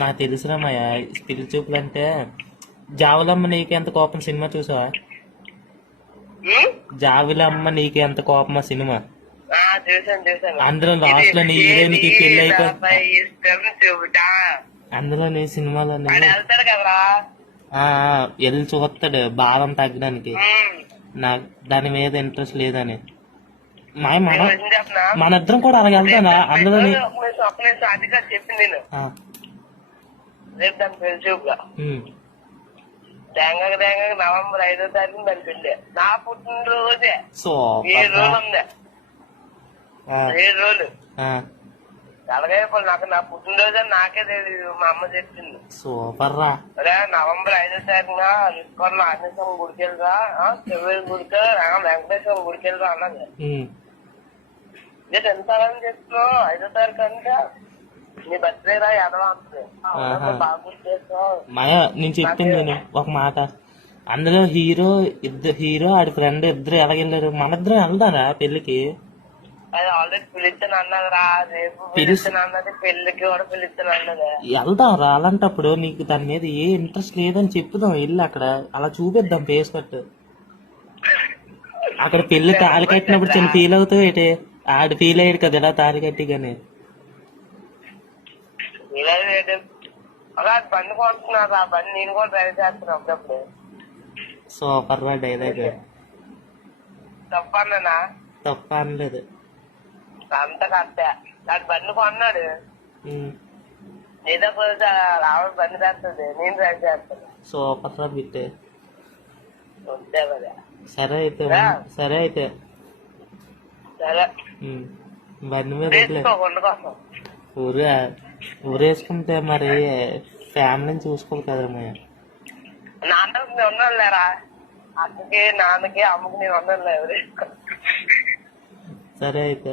నాకు తెలుసురా మాయ పిల్లి చూపులు అంటే జావులమ్మ నీకు ఎంత కోపం సినిమా చూసావా? జావులమ్మ నీకు ఎంత కోపమా సినిమా? అందులో లాస్ట్ లో నీ హీరోయిన్కి పెళ్లి అయిపోయి అందులో నీ సినిమాలో వెళ్ళి చూస్తాడు బాధం తగ్గడానికి. నాకు దాని మీద ఇంట్రెస్ట్ లేదని. మన ఇద్దరం కూడా అలాగే వెళ్తానా అందులో చెప్పింది రేపు దాని పెళ్లి చూపుగా నవంబర్ 5వ తారీఖు దాని పెళ్లి. నా పుట్టినరోజే 7 రోజులు ఉంది. 7 రోజులు అలాగే నాకు నా పుట్టినరోజు అని నాకే తెలియదు. మా అమ్మ చెప్పింది. సూపర్ రా. అరే నవంబర్ 5వ తారీఖున రిస్కోన్ ఆంజనేయ గుడికి వెళ్దా, శివుడి గుడికి వెంకటేశ్వర గుడికి వెళ్దా అన్నది. ఎంత చెప్తున్నావు 5వ తారీఖు అంటే నీ బర్త్డే రా ఎదవా అంటుంది. బాగా గుర్తు చేస్తావు మాయా. నేను చెప్పింది ఒక మాట. అందులో హీరో ఆడి ఫ్రెండ్ ఇద్దరు ఎలాగెళ్ళారు? మన ఇద్దరం వెళ్దారా పెళ్లికి? అది ఆల్రెడీ పిలుస్తాను అన్నది రా. రేపు పిలుస్తాను అన్నది, పెళ్లికి కూడా పిలుస్తాను అన్నది. వెళ్దాం రా. అలాంటప్పుడు నీకు దాని మీద ఏ ఇంట్రెస్ట్ లేదని చెప్పుదాం. వెళ్ళి అక్కడ అలా చూపిద్దాం ఫేస్ కట్. అక్కడ పెళ్లి తాళి కట్టినప్పుడు చిన్న ఫీల్ అవుతావు ఏంటి? ఆడు ఫీల్ అయ్యాడు కదా ఇలా తాళి కట్టి. కానీ అలా బండి కొంటున్నారు. ఆ బండి నేను కూడా డ్రైవ్ చేస్తున్నాను అప్పుడప్పుడు. సూపర్ రా డైలాగ్. తప్పన్నా? తప్ప అనలేదు. అంత కరెక్టే. నాకు బండి కొన్నాడు. ఏదో పోతే రావణ బండి చేస్తుంది, నేను డ్రైవ్ చేస్తాను. సూపర్ రా బిట్టే. అంతే కదా. సరే అయితే సరే బండి మీద ఊరేసుకుంటే మరి ఫ్యామిలీని చూసుకోవాలి కదా మాయ. నాన్నకి నేను ఉన్నాను లేరా. అక్కకి నాన్నకి అమ్మకి నేను ఉన్నాను లేదు. సరే అయితే